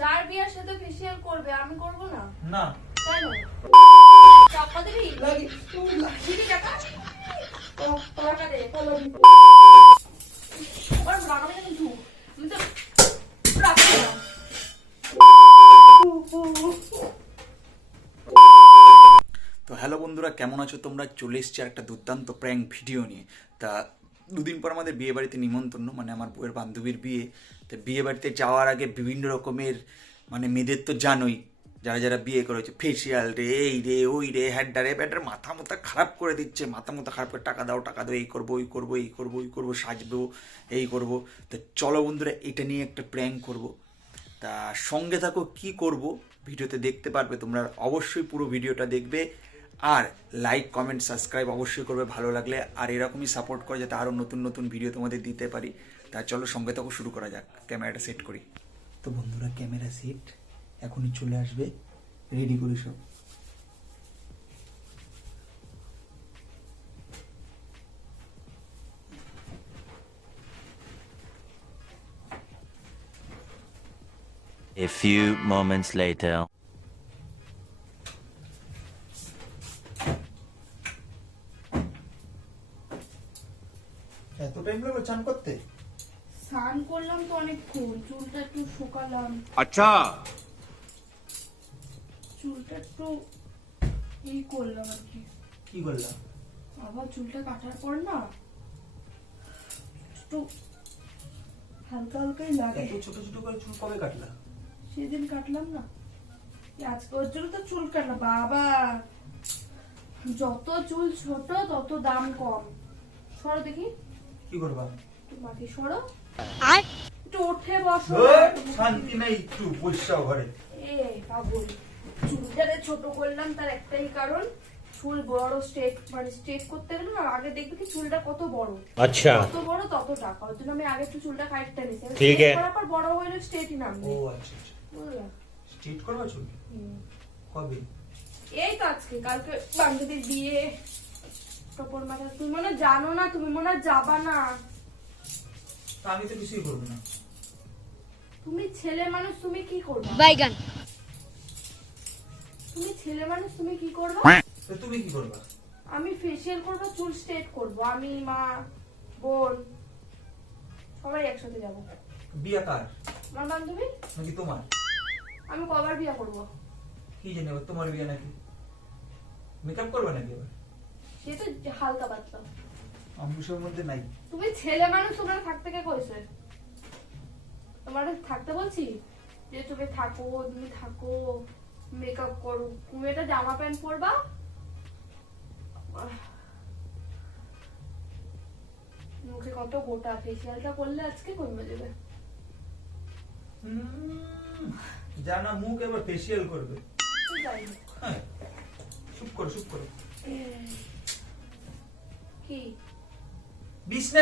যার বিয়ার সাথে ফেসিয়াল করবে আমি করব না? না। কেন? চাপা দিবি? লাগি দিবি টাকা ও টাকা দে ওর বাগানে কিন্তু আমি তো রাখছি না। তো হ্যালো বন্ধুরা কেমন আছো তোমরা? চলে এসছি একটা দুর্দান্ত প্র্যাঙ্ক ভিডিও নিয়ে। তা দুদিন পর আমাদের বিয়ে বাড়িতে নিমন্ত্রণ মানে আমার বউয়ের বান্ধবীর বিয়ে। তো বিয়ে বাড়িতে যাওয়ার আগে বিভিন্ন রকমের মানে মেয়েদের তো জানোই, যারা যারা বিয়ে করেছে ফেসিয়াল রে, এই রে, ওই রে, হ্যাড্ডা রে ব্যাডার মাথা মাথা খারাপ করে দিচ্ছে, মাথা মাথা খারাপ করে টাকা দাও টাকা দাও, এই করব, ওই করব, এই করব, ওই করব, সাজবো, এই করব। তো চলো বন্ধুরা, এটা নিয়ে একটা প্র্যাঙ্ক করব। তা সঙ্গে থাকো, কি করব, ভিডিওতে দেখতে পারবে তোমরা, অবশ্যই পুরো ভিডিওটা দেখবে। আর লাইক কমেন্ট সাবস্ক্রাইব অবশ্যই করবে, ভালো লাগলে। আর এরকমই সাপোর্ট করে যাতে আরও নতুন নতুন ভিডিও তোমাদের দিতে পারি। তা চলো সঙ্গে থাকো, শুরু করা যাক। ক্যামেরাটা সেট করি। তো বন্ধুরা, ক্যামেরা সেট এখনই চলে আসবে। রেডি করি সব। A few moments later. এত টাইম লাগল চান করতে? স্নান করলাম তো অনেকক্ষণ চুলটা একটু শুকালাম। আচ্ছা। চুলটা একটু এই করলাম আর কি। কি করলাম আবার চুলটা কাটার পর না একটু হালকা হালকাই লাগে। এত ছোট ছোট করে চুল কবে কাটলা? সেদিন কাটলাম না। আজকে ওর জন্য তো চুল কাটলাম। বাবা যত চুল ছোট তত দাম কম। সর দেখি। কি করবা? মাটি সরো। আর একটু উঠে বসো। শান্তি নেই একটু বৈশা ঘরে। এ পাগল। চুলটারে ছোট করলাম তার একটাই কারণ চুল বড় স্ট্রেট মানে স্ট্রেট করতে গেলে আগে দেখবে কি চুলটা কত বড়। আচ্ছা। কত বড় তত টাকা ওর জন্য আমি আগে একটু চুলটা কাটতে নিছি ঠিক আছে। তারপর বড় হইলে স্ট্রেটই নামবে। ও আচ্ছা আচ্ছা। স্ট্রেট করবা চুল? কবে? এই তো আজকে কালকে বান্ধবীর বিয়ে। টপর মাথা। তুমি মনে জানো না তুমি মনে যাবা না। আমি তো কিছুই করব না। তুমি ছেলে মানুষ তুমি কি করবে? বাইগান। তুমি ছেলে মানুষ তুমি কি করবে? তুমি কি করবা? আমি ফেসিয়াল করব চুল স্ট্রেট করব। আমি মা বোন সবাই একসাথে যাব। বিয়া কার? আমার বান্ধবী? নাকি তোমার? আমি কবার বিয়ে করব। কি জানি তোমার বিয়ে নাকি? মেকআপ করবে নাকি এবার সে তো হালকা পাতলা অম্বুসের মধ্যে নাই। তুমি ছেলে মানুষ তোমরা থাকতে কে কইছে? তোমার থাকতে বলছি? যে তুমি থাকো তুমি থাকো মেকআপ করো তুমি এটা জামা প্যান্ট পরবা? মুখে কত গোটা ফেসিয়ালটা করলে আজকে কমে যাবে জানা মুখ এবার ফেসিয়াল করবে। হ্যাঁ চুপ করো চুপ করো। কি?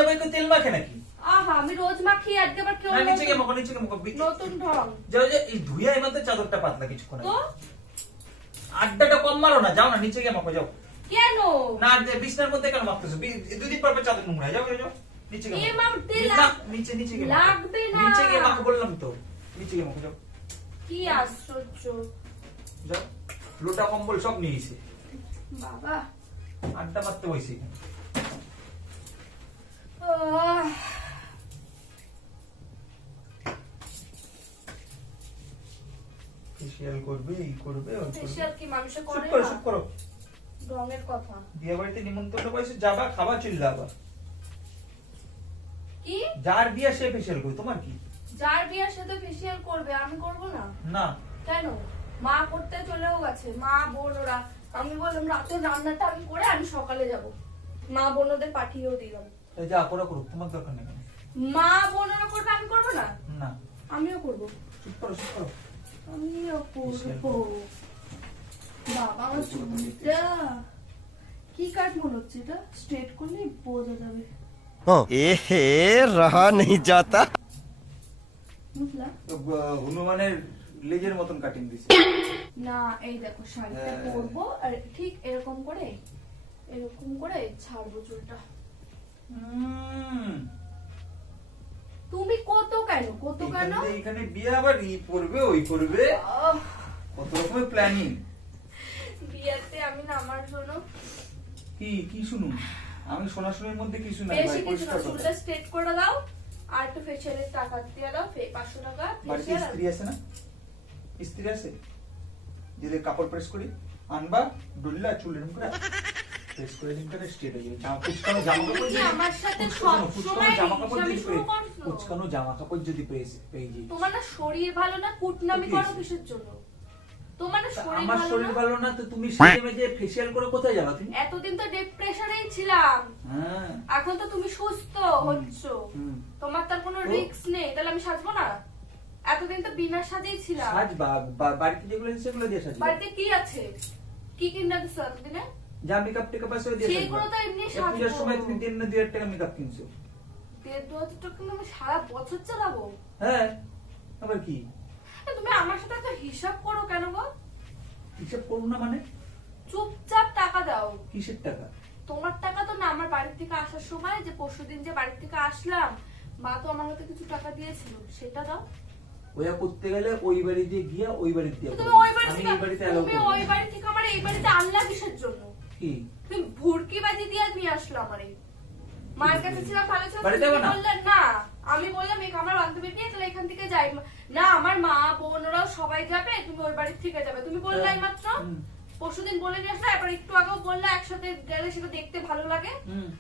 বই তেল মাখে নাকি? আহা আমি রোজ মাখি আজকে আবার কেউ না নিচে নিচে মাখো নতুন ঢং। যাও যে এই ধুইয়া মধ্যে চাদরটা পাতলা কিছুক্ষণ। তো? আড্ডাটা কম মারো না যাও না নিচে মাখো যাও। কেন? না বিছনার মধ্যে কেন মাখতেছো? বি- দুদিন পর পর চাদর নোংরা যাও যাও, নিচে মাম, তেল নিচে নিচে লাগবে না। নিচে মাখো বললাম তো। নিচে মাখো যাও। কি আশ্চর্য। যাও। লোটা কম্বল সব নিয়েছে বাবা। আড্ডা মারতে বসে আহ, ফেসিয়াল করবে এই করবে ফেসিয়াল কি মানুষে করে না? চুপ করো। ঢঙের কথা। বিয়ে বাড়িতে নিমন্ত্রণ বয়সে যাবা খাবার চললে আবার কি? যার বিয়ে সে ফেসিয়াল করবে তোমার কি? যার ফেসিয়াল করবে আমি করব না? না। কেন? মা করতে চলেও গেছে মা বোন ওরা। আমি বললাম রাতের রান্নাটা আমি করে আমি সকালে যাব। মা বোন ওদের পাঠিয়েও দিলাম। এই যে আপুরা করুক তোমার দরকার নেই। মা বোনেরা করবে আমি করব না? না। আমিও করব। চুপ করো চুপ করো। আমিও করব। বাবা চুলটা কি কাট মনে হচ্ছে এটা? স্ট্রেট করলে বোঝা যাবে। রাহা নেই যাতা। হনুমানের লেজের মতন কাটিং দিছে। না এই দেখো শাড়িটা হ্যাঁ। পরবো আর ঠিক এরকম করে এরকম করে ছাড়বো চুলটা। তুমি কত কেন? কত কেন? এখানে বিয়ে আবার ই পড়বে ওই করবে কত রকমের প্ল্যানিং বিয়েতে আমি না আমার জন্য কি কি শুনুন আমি শোনাশুনির মধ্যে কিছু নাই বেশি কিছু না। চুলটা স্ট্রেট করে দাও আর একটু ফেশিয়ালের টাকা দিয়ে দাও ফে- পাঁচশো টাকা বাড়িতে স্ত্রী আছে না? স্ত্রী আছে? যদি কাপড় প্রেস করি আনবা ডুল্লা চুল এরকম করে করে দিন করে স্ট্রেট হয়ে যাবে কুচকানো জামা কাপড় যদি- আমার সাথে সব সময় জামা কাপড় যদি শুরু প্রে- করছ। কুচকানো জামা কাপড় যদি প্রেস পেয়ে যাই। তোমার না শরীর ভালো না কুটনামি করো কিসের জন্য? তোমার শরীর আমার শরীর ভালো না তো তুমি সেজে মেজে ফেসিয়াল করে কোথায় যাবা তুমি? এতদিন তো ডিপ্রেশনেই ছিলাম। হ্যাঁ। এখন তো তুমি সুস্থ হচ্ছ। তোমার তার কোনো? রিস্ক নেই তাহলে আমি সাজবো না? এতদিন তো বিনা সাজেই ছিলাম। বাড়িতে যেগুলো আছে সেগুলো দিয়ে সাজবা। বাড়িতে কি আছে? কি কিনা দিছো এতদিনে? যা মেকআপ টেকআপ আছে দিয়ে সেগুলো তো এমনি সাজবো। পূজার সময় তুমি তিন না হাজার টাকা মেকআপ কিনছো। দেড় দু হাজার টাকা আমি সারা বছর চালাবো। হ্যাঁ আবার কি? তুমি আমার সাথে একটা হিসাব করো কেন গো? হিসাব করুন না মানে? চুপচাপ টাকা দাও। কিসের টাকা? তোমার টাকা তো না আমার বাড়ির থেকে আসার সময় যে পরশুদিন যে বাড়ির থেকে আসলাম মা তো আমার হাতে কিছু টাকা দিয়েছিল সেটা দাও। ওয়া করতে গেলে ওই বাড়ি দিয়ে গিয়া ওই বাড়ি দিয়ে তুমি বাড়ি থেকে ওই বাড়ি থেকে আমার এই বাড়িতে আনলা কিসের জন্য? কি? তুমি ভুরকি বাজি দিয়ে নিয়ে আসলো আমারে। মার কাছে ছিলাম ভালো বাড়িতে না? আমি বললাম এই আমার বান্ধবী নিয়ে তাহলে এখান থেকে যাই। না আমার মা বোন ওরাও সবাই যাবে তুমি ওই বাড়ির থেকে যাবে। তুমি বললে হ্যাঁ। মাত্র পরশুদিন বলে নিয়ে আসলে এবার একটু আগেও বললে একসাথে গেলে সেটা দেখতে ভালো লাগে।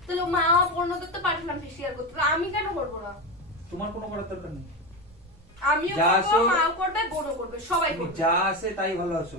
তাহলে মা বোনদের তো পাঠালাম ফেসিয়াল করতে আমি কেন করব না? তোমার কোনো করার দরকার নেই। আমিও করব মাও করবে বোনও করবে সবাই তুমি করবে। যা আছে তাই ভালো আছো।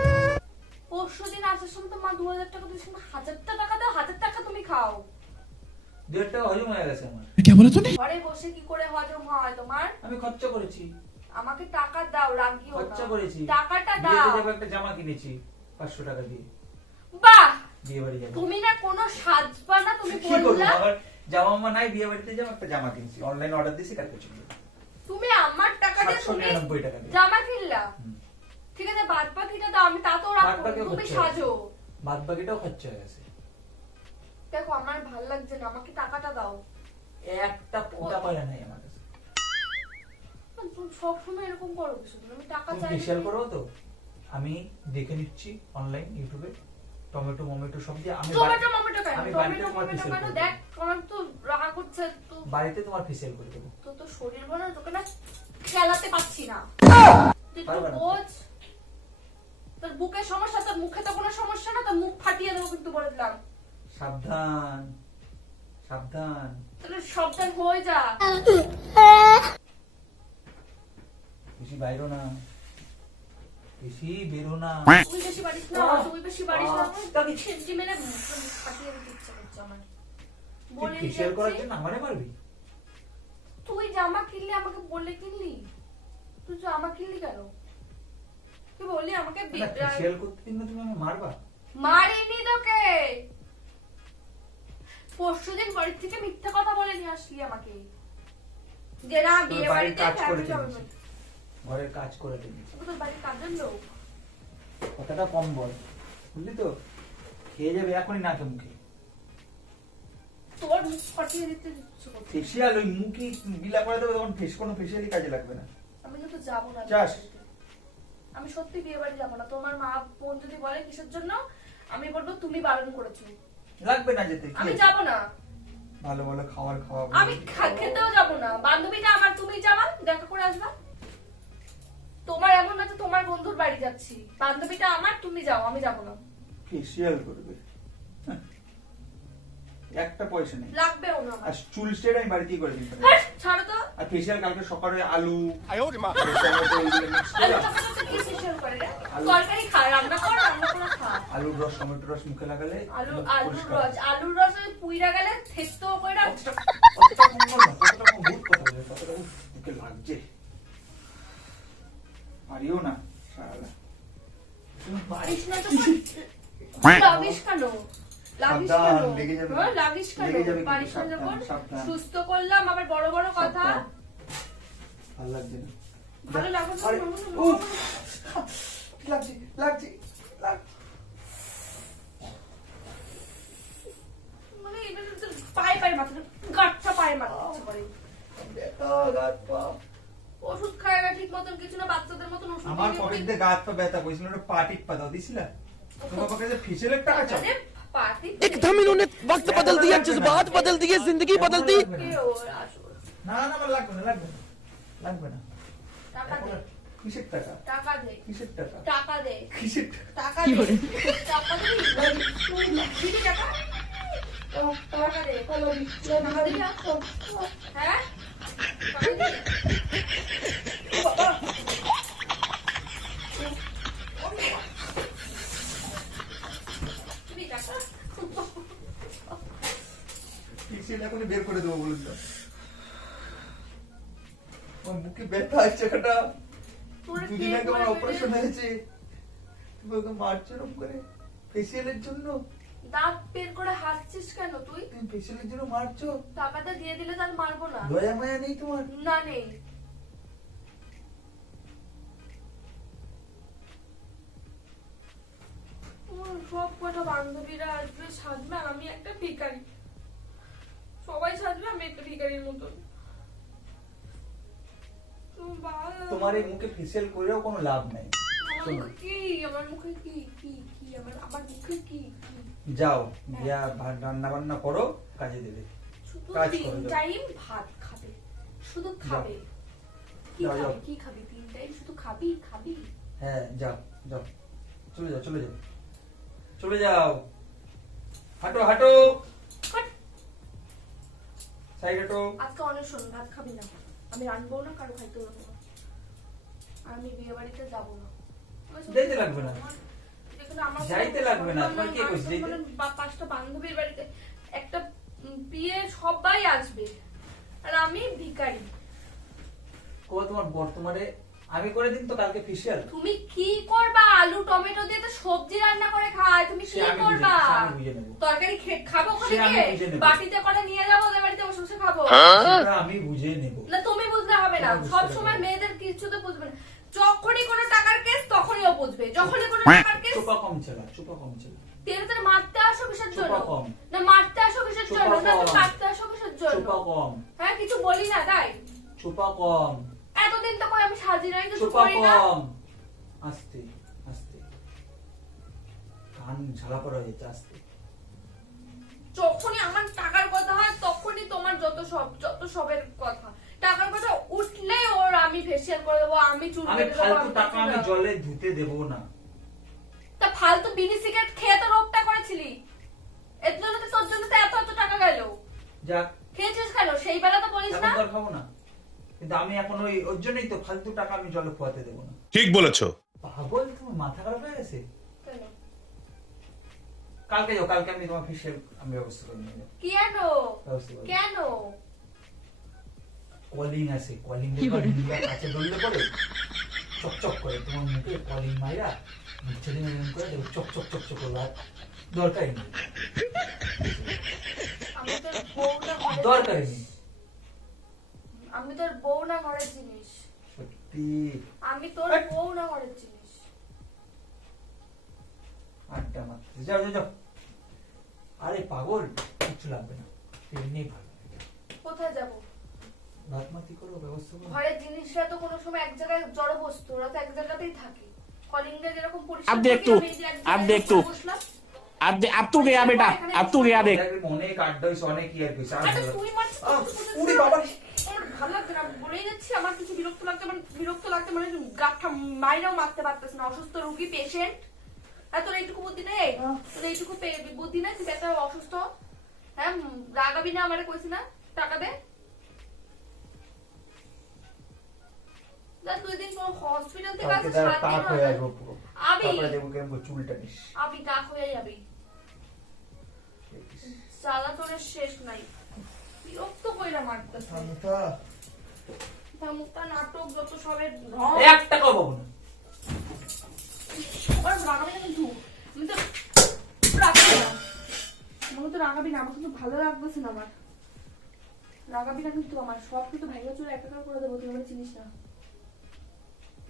পরশু দিন আসার সময় তো মা দু হাজার টাকা দিয়েছে। হাজারটা টাকা দাও হাজার টাকা তুমি খাও। দেড় টাকা হজম হয়ে গেছে আমার। ঘরে বসে কি করে হজম হয় তোমার? আমি খরচা করেছি। আমাকে টাকা দাও রাগিও না খরচা করেছি। টাকাটা বিয়েতে দাও। যাব একটা জামা কিনেছি পাঁচশো টাকা দিয়ে। বাহ! বিয়ে বাড়ি যাব। তুমি না কোনো সাজবা না তুমি কি বললা জামা মামা নাই বিয়ে বাড়িতে যাব একটা জামা কিনছি। অনলাইন অর্ডার দিয়েছি কালকে চলে তুমি আমার টাকা দিয়ে সাতশো তুমি নিরানব্বই টাকা দিয়ে। জামা কিনলা। ঠিক আছে বাদ বাকিটা দাও আমি তা তো রাখব তুমি সাজো। বাদ বাকিটাও খরচা হয়ে গেছে। দেখো আমার ভালো লাগছে না আমাকে টাকাটা দাও। একটা ফোটা পারে নাই আমার কাছে। সবসময় এরকম করো কিছু আমি টাকা চাই করব তো? আমি দেখে নিচ্ছি অনলাইন ইউটিউবে টমেটো মমেটো সব দিয়ে আমি টমেটো মমেটো কেন? আমি বাড়িতে তোমার করে দেখ। আমার তো রাগ করছে তো বাড়িতে তোমার ফেসিয়াল করে দেবো। তো তো শরীর ভালো তোকে না খেলাতে পাচ্ছি না। তুই বোঝ। তোর বুকের সমস্যা তোর মুখে তো কোনো সমস্যা না তোর মুখ ফাটিয়ে দেবো কিন্তু বলে দিলাম। সাবধান সাবধান। তাহলে সাবধান হয়ে যা। বেশি বাইরো না। বেশি বেরো না। তুই বেশি বাড়িস না তুই বেশি বাড়িস না। তাকে মেরে ফাটিয়ে দিতে ইচ্ছা করছে আমার। বলে করার জন্য আমারে মারবি? তুই জামা কিনলি আমাকে বললে কিনলি? তুই জামা কিনলি কেন? তুই বললি আমাকে করতে দিন না তুমি আমাকে মারবা? মারিনি তোকে! পরশুদিন বাড়ির থেকে মিথ্যা কথা বলে নিয়ে আসলি আমাকে। যে না বিয়ে বাড়িতে। ঘরের কাজ করে না। তোর বাড়ির কাজের লোক। কথাটা কম বল। বুঝলি তো? খেয়ে যাবে এখনই নাকে মুখে তোর মুখ ফাটিয়ে দিতে ফেসিয়াল ওই মুখে গিলা করে দেবে তখন ফেস কোনো ফেসিয়ালই কাজে লাগবে না। আমি কিন্তু যাব না। যাস। আমি সত্যি বিয়ে বাড়ি যাব না। তোমার মা বোন যদি বলে কিসের জন্য আমি বলব তুমি বারণ করেছ। লাগবে না যেতে। আমি? যাব না। ভালো ভালো খাবার খাওয়াবো। আমি খেতেও যাব না। বান্ধবীটা আমার তুমি যাবা দেখা করে আসবা। তোমার এমন না যে তোমার বন্ধুর বাড়ি যাচ্ছি। বান্ধবীটা আমার তুমি যাও আমি যাব না। ফেসিয়াল করবে? হ্যাঁ। একটা পয়সা নেই। লাগবেও না আর চুল স্ট্রেট আমি বাড়িতেই করে দিতে পারি? হ্যাঁ, ছাড়ো তো। আর ফেসিয়াল কালকে সকালে আলু আলু টাকাটা কি ফেসিয়াল করে রে? তরকারি খা রান্না কর রান্না করে খা। আলুর রস টমেটো রস মুখে লাগালে আলু আলুর রস আলুর রস ওই পুইরা গেলে থেতো করে কতটা কম না, কতটা কম ভূত কথা বলে, কতটা মুখে লাগছে। পারিও না তুমি পারিস না তো লাগিস কেন? লাগিস কেন? লেগে যাবে। লাগিস কেন? লেগে যাবে কিন্তু, পারিস না যখন। সাবধান, সাবধান। সুস্থ করলাম আবার বড় বড় কথা। ভালো লাগছে না। ভালো লাগবে না, আরে, ভালো লাগবে না। উফ, লাগছে লাগছে লাগছে মানে এটা তো পায়ে পায়ে মাথা গাঁটটা পায়ে মাথা ইচ্ছা করে ব্যথা, গাঁট পা। ওষুধ খায় না ঠিক মতন কিছু না বাচ্চাদের মতন ওষুধ আমার দিয়ে পকেট দিয়ে দিয়ে গাছ পা ব্যথা করেছিল ওটা পা টিপ পা দাও দিছিলা তোমার পকেটে ফিসেলের টাকা চাও আরে পাটি एकदम इन्होंने वक्त बदल दिया जज्बात बदल दिए जिंदगी बदल दी কে ওর আসল না না আমার লাগবে না কিসের টাকা? টাকা দে। কিসের টাকা? টাকা দে। কিসের টাকা? টাকা দে। টাকা দে। দিবি টাকা? টাকা দে। টাকা দিবি হ্যাঁ? কিসের এখনই বের করে দেবো বলুন তো? আমার বুকে ব্যথা আছে একটা দুদিন আগে আমার অপারেশন হয়েছে? তুমি ওকে মারছো এরকম করে ফেসিয়ালের জন্য? দাঁত বের করে হাসছিস কেন তুই? তুমি ফেসিয়ালের জন্য মারছো? টাকাটা দিয়ে দিলে তার মারবো না। দয়া মায়া নেই তোমার? না নেই। সব কটা বান্ধবীরা আসবে সাজবে আর আমি একটা ভিখারি। সবাই সাজবে আমি একটা ভিখারির মতন। তোমার এই মুখে ফেসিয়াল করেও কোনো লাভ নাই যাও গিয়া রান্না বান্না করো কাজে দেবে কাজ তিন টাইম ভাত খাবে শুধু খাবে কি যাও, কি খাবি তিন টাইম শুধু খাবি খাবি হ্যাঁ যাও যাও চলে যাও চলে যাও চলে যাও হাঁটো হাঁটো সাইড হাঁটো আজকে অনেক শোন ভাত খাবি না আমি রানবো না কারও খাইতে দেবো না। আর আমি বিয়ে বাড়িতে যাব না। যাইতে লাগবে না। যাইতে লাগবে না, সম্মান তোমার কে কইছে যাইতে? পাঁচটা বান্ধবীর বাড়িতে একটা বিয়ে সবাই আসবে। আর আমি ভিখারি। ও তোমার বর্তমানে আমি করে দিন তো কালকে ফেসিয়াল তুমি কি করবা? আলু টমেটো দিয়ে তো সবজি রান্না করে খায়। তুমি কি করবা? সে আমি বুঝে নেব। তরকারি খাব বুঝে নেব। বাটিতে করে নিয়ে যাব ওদের বাড়িতে বসে বসে খাব। সেটা আমি বুঝে নেব। না তুমি বুঝলে হবে না। সব সময় মেয়েদের কিছু তো বুঝবে না। যখনই কোনো টাকার কেস তখনই ও বুঝবে। যখনই কোনো টাকার কেস চোপা কম ছেলা চোপা কম ছেলা। তেরে তেরে মারতে আসো কিসের জন্য। চোপা কম। না মারতে আসো কিসের জন্য। না তো কম। কাটতে আসো কিসের জন্য। চোপা কম। হ্যাঁ কিছু বলি না তাই? চোপা কম। এতদিন তো কই আমি সাজি নাই কিছু করি না। আস্তে আস্তে। কান ঝালা পড়া হয়েছে আস্তে। যখনই আমার টাকার কথা হয় তখনই তোমার যত সব যত সবের কথা। টাকার কথা উঠলে ওর আমি ফেসিয়াল করে দেবো আমি চুল আমি ফালতু টাকা আমি জলে ধুতে দেবো না। তা ফালতু বিনি সিগারেট খেয়ে তো রোগটা করেছিলি? এর জন্য তো তোর জন্য তো এত এত টাকা গেল। যাক। খেয়েছিস কেন? সেই বেলা তো বলিস না? খাব না। কিন্তু আমি এখন ওই ওর জন্যই তো ফালতু টাকা আমি জলে খোয়াতে দেবো না। ঠিক বলেছ। পাগল তোমার মাথা খারাপ হয়ে গেছে? কালকে যাও কালকে আমি তোমার ফিসের আমি ব্যবস্থা করে নিয়ে যাব। কেন? কেন? কলিং আছে কলিং কাছে ধরলে পরে চকচক করে তোমার মুখে কলিং মাইরা ছেলে মেয়ে করে দেখো চক চক চক চক করবে আর দরকারই নেই। দরকারই নেই। আমি তোর বউ না ঘরের জিনিস সত্যি আমি তোর বউ না ঘরের জিনিস আড্ডা মারতে যাও যাও যাও আরে পাগল কিছু লাগবে না এমনি ভালো কোথায় যাব ভাত মাতি করো ব্যবস্থা করো ঘরের জিনিসরা তো কোনো সময় এক জায়গায় জড় বস্তু ওরা তো এক জায়গাতেই থাকে কলিংটা যেরকম अब देख तू, अब देख तू। अब दे- अब तू गया बेटा अब तू गया देख দেখবি অনেক আড্ডা হয়েছে অনেক ইয়ার হয়েছে আর আচ্ছা ভালো তুই মারছিস তো, আহ, তুই বুঝেছিস উরে না? বাবা। আমার ভালো লাগছে না? বলেই যাচ্ছি আমার কিছু বিরক্ত লাগছে মানে বিরক্ত লাগছে মানে গাঠা মাইরাও মারতে পারতেছ না। অসুস্থ রোগী পেশেন্ট হ্যাঁ তোর এইটুকু বুদ্ধি নেই তোর এইটুকু বুদ্ধি নেই তুই বেটা অসুস্থ। হ্যাঁ রাগাবি না আমারে কইছি না? টাকা দে। যা দিন হসপিটাল থেকে কালকে আসিস সাত দিন টাক হয়ে হবে। আসব। পুরো আবি। তারপরে দেখব কেমন চুল টানিস আবি ডাক হয়ে যাবি। শেষ নাই। বিরক্ত কইরা মারতেছে। মুক্তা নাটক যত এক টাকাও পাবো না আমার রাগাবি না কিন্তু। আমি তো রাগাবি না। তো রাগাবি না আমাকে তো ভালো লাগতেছে না আমার। রাগাবি না কিন্তু আমার। সব কিন্তু ভাইয়া চলে একটা করে দেবো তুই আমার চিনিস না।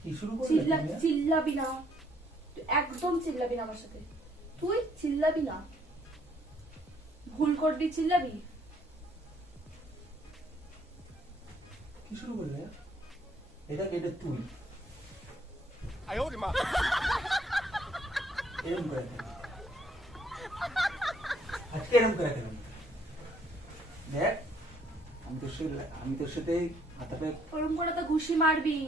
কি শুরু করলে চিল্লা চিল্লাবি না। তুই একদম চিল্লাবি না আমার সাথে। তুই চিল্লাবি না। ভুল করবি চিল্লাবি? কি শুরু করলে? এটা কি এটা তুই এরম করে আজকে এরম করে কেন? দেখ আমি তোর সাথে আমি তোর সাথে হাতাপে ওরম করে তো ঘুষি মারবি।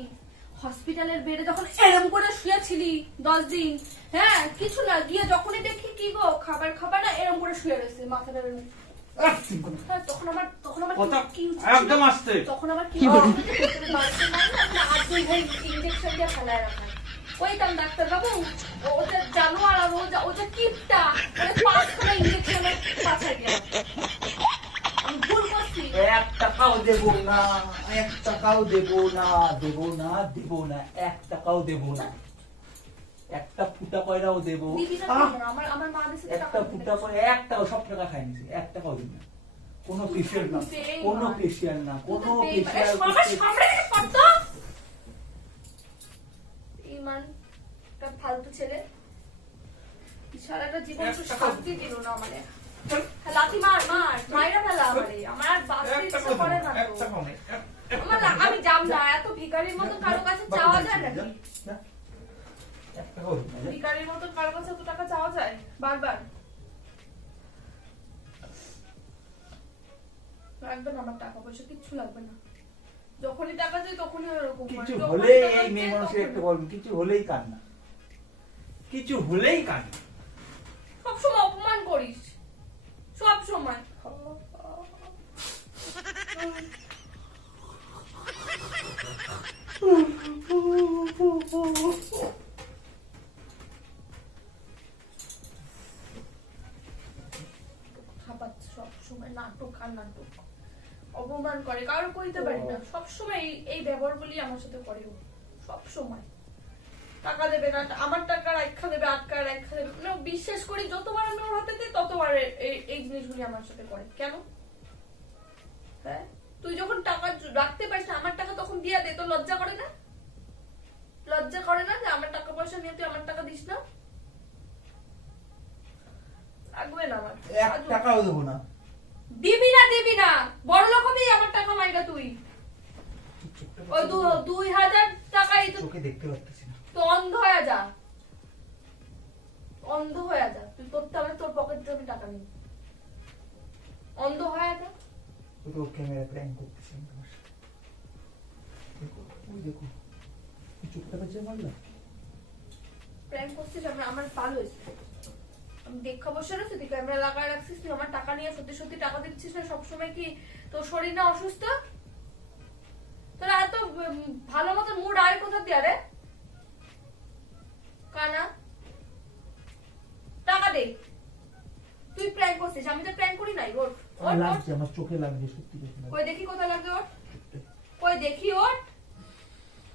হসপিটালের বেডে যখন এরম করে শুয়েছিলি দশ দিন হ্যাঁ কিছু না গিয়ে যখনই দেখি কি গো খাবার খাবার না এরম করে শুয়ে রয়েছে মাথাটা। ওটা ওটা ওটা কিপটা মানে এক টাকাও দেবো না এক টাকাও দেবো না দেবো না দেবো না এক টাকাও দেবো না একটা ফুটা কয়রাও দেবো। একটা ফুটা করে এক টাকা সব টাকা খাই নিছি এক টাকাও দিবি না। কোনো না। কোনো পেশিয়াল না তুই কোনো তো বেইমান। পেশিয়াল এই আমার সামনে থেকে কত? ইমান, ফালতু ছেলে। সারাটা জীবন শান্তি দিল না আমারে। লাথি মার মার মাইরা ফেলা আমারে। আমার আর ইচ্ছা করে না তো। আমার আমি যাব না এত ভিখারির মতো কারও কাছে চাওয়া যায় না যা। ভিখারির মতো কারও কাছে এত টাকা চাওয়া যায় বারবার। লাগবে না আমার টাকা পয়সা কিচ্ছু লাগবে না। যখনই টাকা চাই তখনই ওরকম কিছু হলেই এই মেয়ে মানুষের। একটা বলবেন কিছু হলেই কান্না। কিছু হলেই কান্না। সবসময় অপমান করিস। সব সময়। খাপাচ্ছে সব সময় নাটক আর নাটক অপমান করে কারও কইতে পারি না। সব সময় এই ব্যবহার বলি আমার সাথে করে সব সময় টাকা দেবে না আমার টাকা রাখা দেবে আটকা রাখা দেবে। মানে বিশ্বাস করি যতবার আমি ওর হাতে দিই ততবার এই- এই জিনিসগুলি আমার সাথে করে। কেন? হ্যাঁ? তুই যখন টাকা রাখতে পারিস না আমার টাকা তখন দিয়া দে তো লজ্জা করে না? লজ্জা করে না যে আমার টাকা পয়সা নিয়ে তুই আমার টাকা দিস না? লাগবে না আমার এক টাকাও দেবো না। দিবি না দিবি না। বড় লোক হবি আমার টাকা মাইরা তুই। ওই দুই হাজার টাকাই তো চোখে দেখতে পারতেছি না। তো অন্ধ হয়ে যা। অন্ধ হয়ে যা। তুই তোর তাহলে তোর পকেট থেকে টাকা নিই। অন্ধ হয়ে যা। ওই তো ক্যামেরা প্র্যাঙ্ক করতেছি আমি তোমার দেখো ওই দেখো। চোখটা বেঁচে মারলা প্র্যাঙ্ক করছিস আমার আমার হয়েছে। আমি দেখা বসে রয়েছি তুই ক্যামেরা লাগায় রাখছিস তুই আমার টাকা নিয়ে সত্যি সত্যি টাকা দিচ্ছিস না সবসময় কি তোর শরীর না অসুস্থ? তোরা এত ভালো মতো মুড আয় কোথা দিয়ে রে? কানা টাকা দে। তুই প্র্যাঙ্ক করছিস আমি তো প্র্যাঙ্ক করি নাই ওর লাগছে আমার চোখে লাগছে সত্যি কই দেখি কোথায় লাগছে ওর? কই দেখি ওর?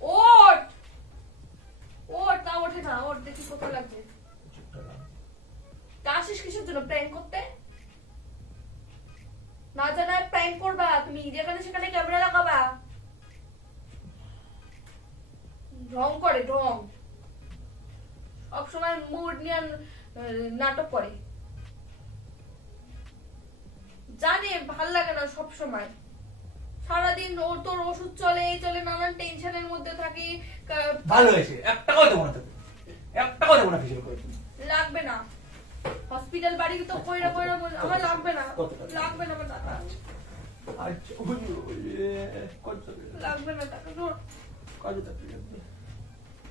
ওট ওট তা ওঠে না ওর দেখি লাগছে লাগছে তা আসিস কিসের জন্য? প্র্যাঙ্ক করতে? না জানায় প্র্যাঙ্ক করবা? তুমি যেখানে সেখানে ক্যামেরা লাগাবা? ঢং করে ঢং সবসময় মুড নিয়ে নাটক করে। জানে ভালো লাগে না সব সময়। সারাদিন ওর তোর ওষুধ চলে এই চলে নানান টেনশনের মধ্যে থাকি। ভালো হয়েছে। এক টাকাও দেবো না। তোকে এক টাকাও দেবো করে লাগবে না। হসপিটাল বাড়ি তো কইরা কইরা বল- আমার লাগবে না। লাগবে না আমার টাকা। আচ্ছা ওই ওই কত লাগবে না টাকা ধর। কত টাকা?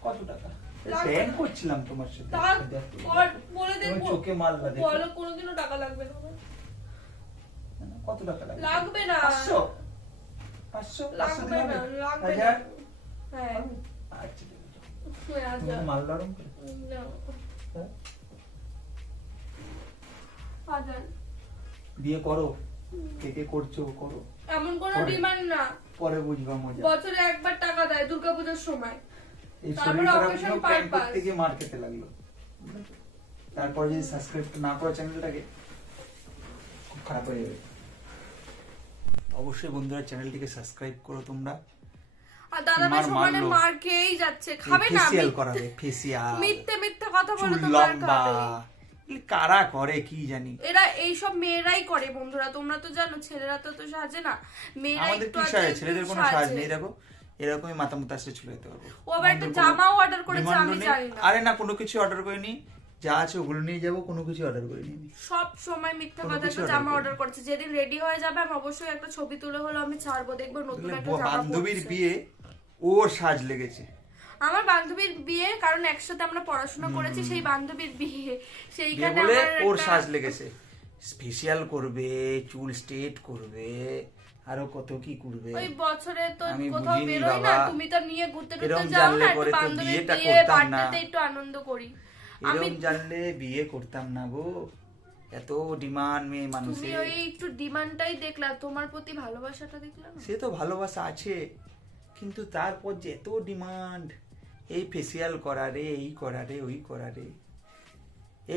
কত টাকা? লাগবে করছিলাম তোমার সাথে। টাকা দেখো। কর, বলে দে চোখে মারলা দেখো। বলো কোনোদিনও টাকা লাগবে না কত টাকা লাগবে? লাগবে না। পাঁচশো? পাঁচশো? পাঁচশো লাগবে না লাগবে না। হ্যাঁ। আচ্ছা আচ্ছা। মাল না। বিয়ে করো। কে কে করছ করো। এমন কোনো ডিমান্ড না। পরে বুঝবা মজা। বছরে একবার টাকা দেয় দুর্গাপূজার সময়। এই শরীর খারাপ। করতে গিয়ে মার খেতে লাগল। তারপরে যদি সাবস্ক্রাইব না করো চ্যানেলটাকে খুব খারাপ হয়ে যাবে। অবশ্যই বন্ধুরা চ্যানেলটিকে সাবস্ক্রাইব করো তোমরা। আর দাদা ভাই মার সমানে মার খেয়েই যাচ্ছে। খাবে না ফেসিয়াল মিথ্যে- করাবে ফেসিয়াল মিথ্যে মিথ্যে কথা বলে তো খাবে এগুলি কারা করে কি জানি। এরা এইসব মেয়েরাই করে বন্ধুরা তোমরা তো জানো ছেলেরা তো তো সাজে না। মেয়েরা আমাদের একটু কি সাজে? ছেলেদের কোনো সাজ নেই দেখো। এরকমই মাথা মুতা আসলে চলে যেতে পারব। ও আবার একটা জামাও অর্ডার করেছে আমি জানি না। আরে না কোনো কিছু অর্ডার করিনি। যা আছে ওগুলো নিয়ে যাব কোনো কিছু অর্ডার করে নিয়ে সব সময় মিথ্যা কথা একটা জামা অর্ডার করেছে। যেদিন রেডি হয়ে যাবে আমি অবশ্যই একটা ছবি তুলে হলো আমি ছাড়বো দেখব নতুন একটা জামা বান্ধবীর বিয়ে ওর সাজ লেগেছে। আমার বান্ধবীর বিয়ে কারণ একসাথে আমরা পড়াশোনা করেছি সেই বান্ধবীর বিয়ে। সেইখানে আমার ওর সাজ লেগেছে। স্পেশাল করবে চুল স্ট্রেট করবে আরও কত কি করবে। ওই বছরে তো কোথাও বেরোই না তুমি তো নিয়ে ঘুরতে এরম যাও না একটু বান্ধবীর বিয়ে। বার্থডেতে একটু আনন্দ করি। আমি জানলে বিয়ে করতাম না গো। এত ডিমান্ড মেয়ে মানুষের। তুমি ওই একটু ডিমান্ডটাই দেখলা তোমার প্রতি ভালোবাসাটা দেখলা সে তো ভালোবাসা আছে কিন্তু তারপর যে এত ডিমান্ড এই ফেসিয়াল করা রে এই করা রে ওই করা রে।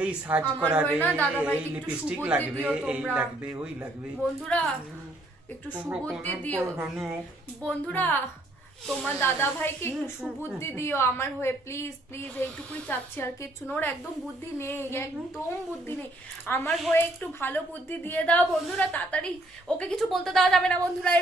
এই সাজ করা রে এই লিপস্টিক লাগবে এই লাগবে ওই লাগবে। বন্ধুরা একটু সুবুদ্ধি দিও। বন্ধুরা তোমার দাদা ভাইকে একটু সুবুদ্ধি দিও। আমার হয়ে প্লিজ প্লিজ এইটুকুই চাচ্ছি আর কিচ্ছু না। ওর একদম বুদ্ধি নেই একদম বুদ্ধি নেই। আমার হয়ে একটু ভালো বুদ্ধি দিয়ে দাও বন্ধুরা তাড়াতাড়ি। ওকে কিছু বলতে দেওয়া যাবে না বন্ধুরা